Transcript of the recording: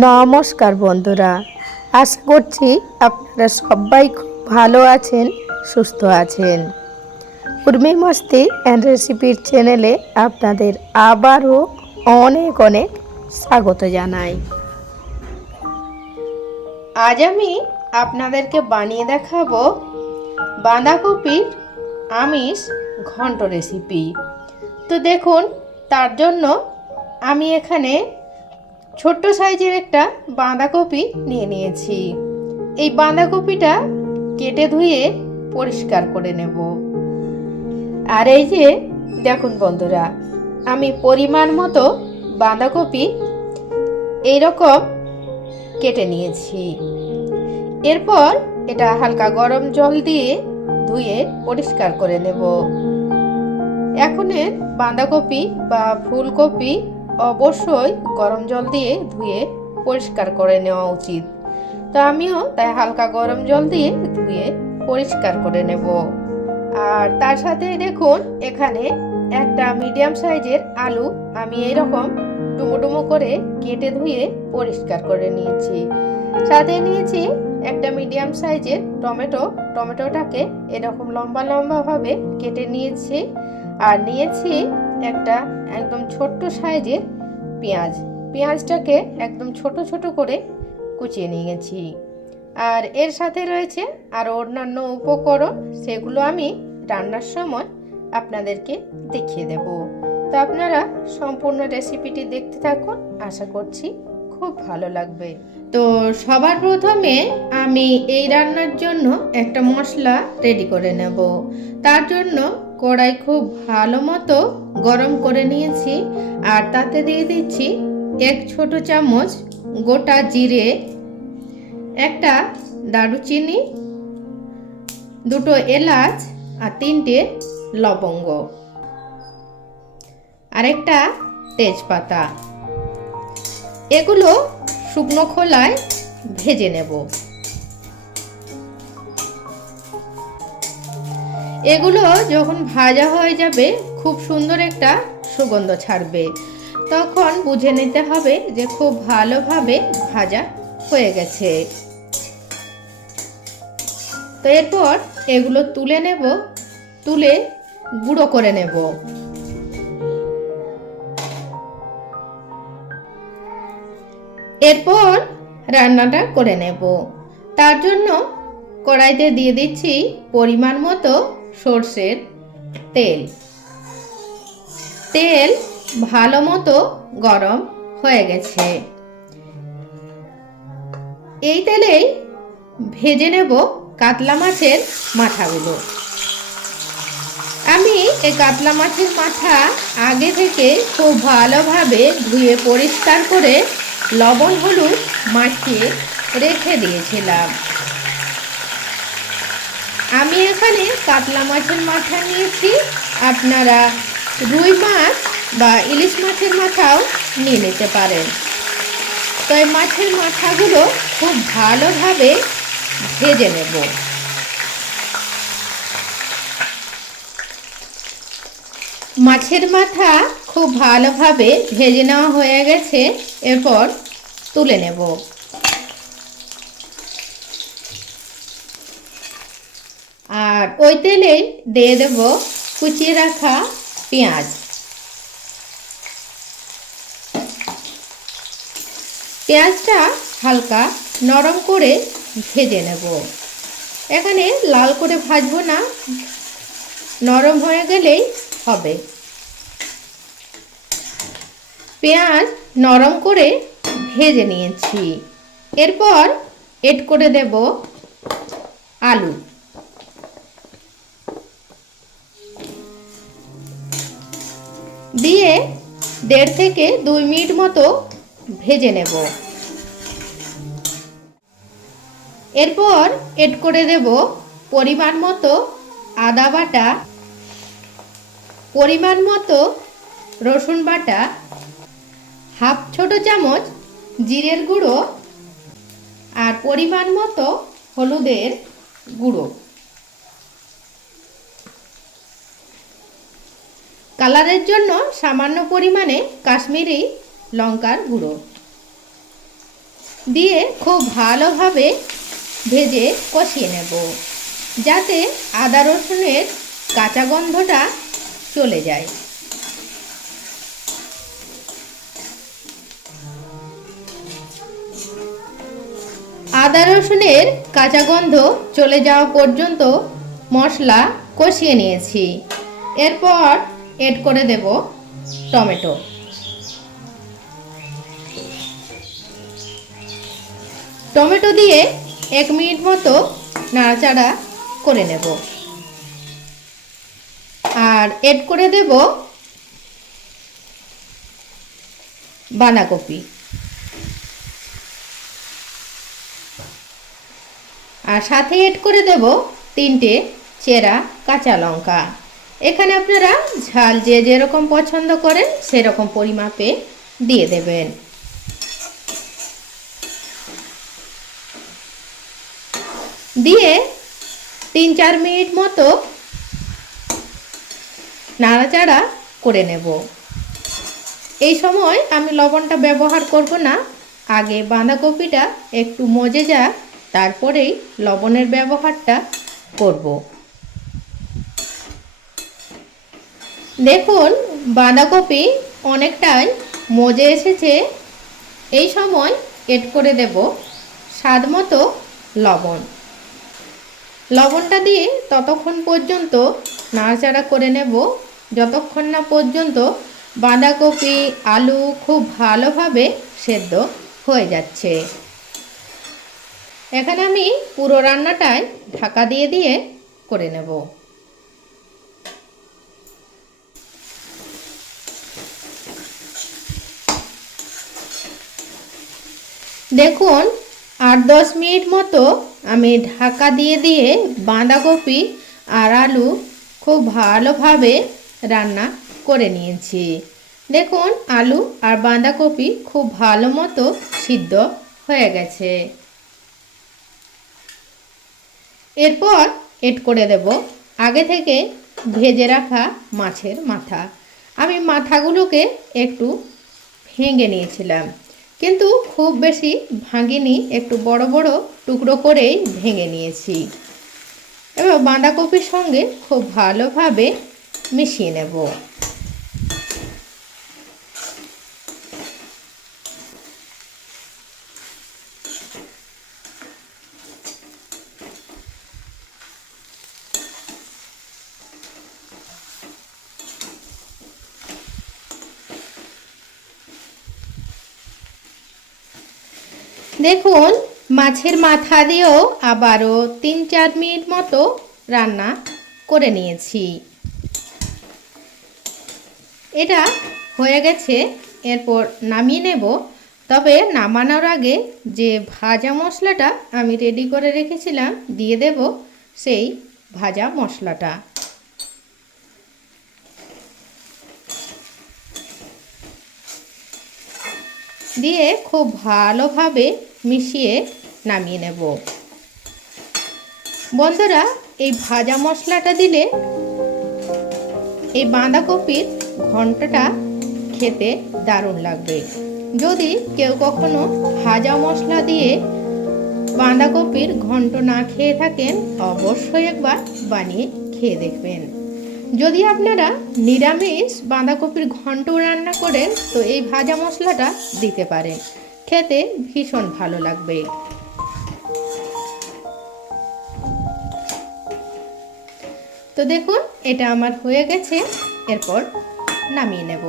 নমস্কার বন্ধুরা। আশা করছি আপনারা সবাই খুব ভালো আছেন, সুস্থ আছেন। উর্মি মস্তি অ্যান্ড রেসিপির চ্যানেলে আপনাদের আবারও অনেক অনেক স্বাগত জানাই। আজ আমি আপনাদেরকে বানিয়ে দেখাবো বাঁধাকপির আমিষ ঘন্ট রেসিপি। তো দেখুন, তার জন্য আমি এখানে ছোট্ট সাইজের একটা বাঁধাকপি নিয়ে নিয়েছি। এই বাঁধাকপিটা কেটে ধুয়ে পরিষ্কার করে নেব। আর এই যে, দেখুন বন্ধুরা, আমি পরিমাণ মতো বাঁধাকপি এইরকম কেটে নিয়েছি। এরপর এটা হালকা গরম জল দিয়ে ধুয়ে পরিষ্কার করে নেব। এখনের বাঁধাকপি বা ফুলকপি অবশ্যই গরম জল দিয়ে ধুয়ে পরিষ্কার করে নেওয়া উচিত। তো আমিও তাই হালকা গরম জল দিয়ে ধুয়ে পরিষ্কার করে নেব। আর তার সাথে দেখুন, এখানে একটা মিডিয়াম সাইজের আলু আমি এইরকম ডুমো করে কেটে ধুয়ে পরিষ্কার করে নিয়েছি। সাথে নিয়েছি একটা মিডিয়াম সাইজের টমেটো। টমেটোটাকে এরকম লম্বা লম্বাভাবে কেটে নিয়েছি। আর নিয়েছি একটা একদম ছোট্ট সাইজের পেঁয়াজ। পেঁয়াজটাকে একদম ছোট ছোট করে কুচিয়ে নিয়েছি। আর এর সাথে রয়েছে আর অন্যান্য উপকরণ, সেগুলো আমি রান্নার সময় আপনাদেরকে দেখিয়ে দেব। তো আপনারা সম্পূর্ণ রেসিপিটি দেখতে থাকুন, আশা করছি খুব ভালো লাগবে। তো সবার প্রথমে আমি এই রান্নার জন্য একটা মশলা রেডি করে নেব। তার জন্য কড়াই খুব ভালো মতো গরম করে নিয়েছি আর তাতে দিয়ে দিচ্ছি এক ছোট চামচ গোটা জিরে, একটা দারুচিনি, দুটো এলাচ আর তিনটে লবঙ্গ। আরেকটা তেজপাতা। এগুলো শুকনো খোলায় ভেজে নেব। এগুলো যখন ভাজা হয়ে যাবে, খুব সুন্দর একটা সুগন্ধ ছাড়বে। তখন বুঝে নিতে হবে যে খুব ভালোভাবে ভাজা হয়ে গেছে। তো এরপর এগুলো তুলে নেব, তুলে গুঁড়ো করে নেব। এরপর রান্নাটা করে নেব। তার জন্য কড়াইতে দিয়ে দিচ্ছি পরিমাণ মতো সর্ষের তেল। তেল ভালো মতো গরম হয়ে গেছে। এই তেলেই ভেজে নেব কাতলা মাছের মাথাগুলো। আমি এই কাতলা মাছের মাথা আগে থেকে খুব ভালোভাবে ধুয়ে পরিষ্কার করে লবণ হলুদ মাখিয়ে রেখে দিয়েছিলাম। আমি এখানে কাতলা মাছের মাথা নিয়েছি। আপনারা রুই মাছ বা ইলিশ মাছের মাথাও নিয়ে নিতে পারেন। তো এই মাছের মাথাগুলো খুব ভালোভাবে ভেজে নেব। মাছের মাথা খুব ভালোভাবে ভেজে নেওয়া হয়ে গেছে। এরপর তুলে নেব। আর ওই তেলে দিয়ে দেব কুচিয়ে রাখা পেঁয়াজ। পেঁয়াজটা হালকা নরম করে ভেজে নেব। এখানে লাল করে ভাজবো না, নরম হয়ে গেলেই হবে। পেঁয়াজ নরম করে ভেজে নিয়েছি। এরপর এড করে দেব আলু। দেড় থেকে দুই মিনিট মতো ভেজে নেব। এরপর এড করে দেব পরিমাণ মতো আদা বাটা, পরিমাণ মতো রসুন বাটা, হাফ ছোট চামচ জিরের গুঁড়ো আর পরিমাণ মতো হলুদের গুঁড়ো। কালারের জন্য সামান্য পরিমাণে কাশ্মীরি লঙ্কার গুঁড়ো দিয়ে খুব ভালোভাবে ভেজে কষিয়ে নেব, যাতে আদা রসুনের কাঁচা গন্ধটা চলে যায়। আদা রসুনের কাঁচা গন্ধ চলে যাওয়া পর্যন্ত মশলা কষিয়ে নিয়েছি। এরপর এড করে দেব টমেটো। টমেটো দিয়ে এক মিনিট মতো নাড়াচাড়া করে নেব। আর এড করে দেব বাঁধাকপি। আর সাথে এড করে দেব তিনটে চেরা কাঁচা লঙ্কা। এখানে আপনারা ঝাল যে যেরকম পছন্দ করেন, সেরকম পরিমাপে দিয়ে দেবেন। দিয়ে তিন চার মিনিট মতো নাড়াচাড়া করে নেব। এই সময় আমি লবণটা ব্যবহার করব না। আগে বাঁধাকপিটা একটু মজে যাক, তারপরেই লবণের ব্যবহারটা করব। দেখুন, বাঁধাকপি অনেকটাই মজে এসেছে। এই সময় এড করে দেব স্বাদ মতো লবণ। লবণটা দিয়ে ততক্ষণ পর্যন্ত নাড়াচাড়া করে নেব। যতক্ষণ না পর্যন্ত বাঁধাকপি, আলু খুব ভালোভাবে সেদ্ধ হয়ে যাচ্ছে। এখানে আমি পুরো রান্নাটাই ঢাকা দিয়ে দিয়ে করে নেব। দেখুন, আট দশ মিনিট মতো আমি ঢাকা দিয়ে দিয়ে বাঁধাকপি আর আলু খুব ভালোভাবে রান্না করে নিয়েছি। দেখুন, আলু আর বাঁধাকপি খুব ভালো মতো সিদ্ধ হয়ে গেছে। এরপর এড করে দেব আগে থেকে ভেজে রাখা মাছের মাথা। আমি মাথাগুলোকে একটু ভেঙে নিয়েছিলাম। কিন্তু খুব বেশি ভাঙিনি, একটু বড় বড় টুকরো করেই ভেঙে নিয়েছি। এবার বাঁধাকপির সঙ্গে খুব ভালোভাবে মিশিয়ে নেব। দেখুন, মাছের মাথা দিয়েও আবারও তিন চার মিনিট মতো রান্না করে নিয়েছি। এটা হয়ে গেছে, এরপর নামিয়ে নেব। তবে নামানোর আগে যে ভাজা মশলাটা আমি রেডি করে রেখেছিলাম, দিয়ে দেব সেই ভাজা মশলাটা। দিয়ে খুব ভালোভাবে মিশিয়ে নামিয়ে নেব। বন্ধুরা, এই ভাজা মশলাটা দিলে এই বাঁধাকপির ঘন্টটা খেতে দারুণ লাগবে। যদি কেউ কখনো ভাজা মশলা দিয়ে বাঁধাকপির ঘন্ট না খেয়ে থাকেন, অবশ্যই একবার বানিয়ে খেয়ে দেখবেন। যদি আপনারা নিরামিষ বাঁধাকপির ঘন্ট রান্না করেন, তো এই ভাজা মশলাটা দিতে পারেন। খেতে ভীষণ ভালো লাগবে। তো দেখুন এটা আমার হয়ে গেছে। এরপর নামিয়ে নেব।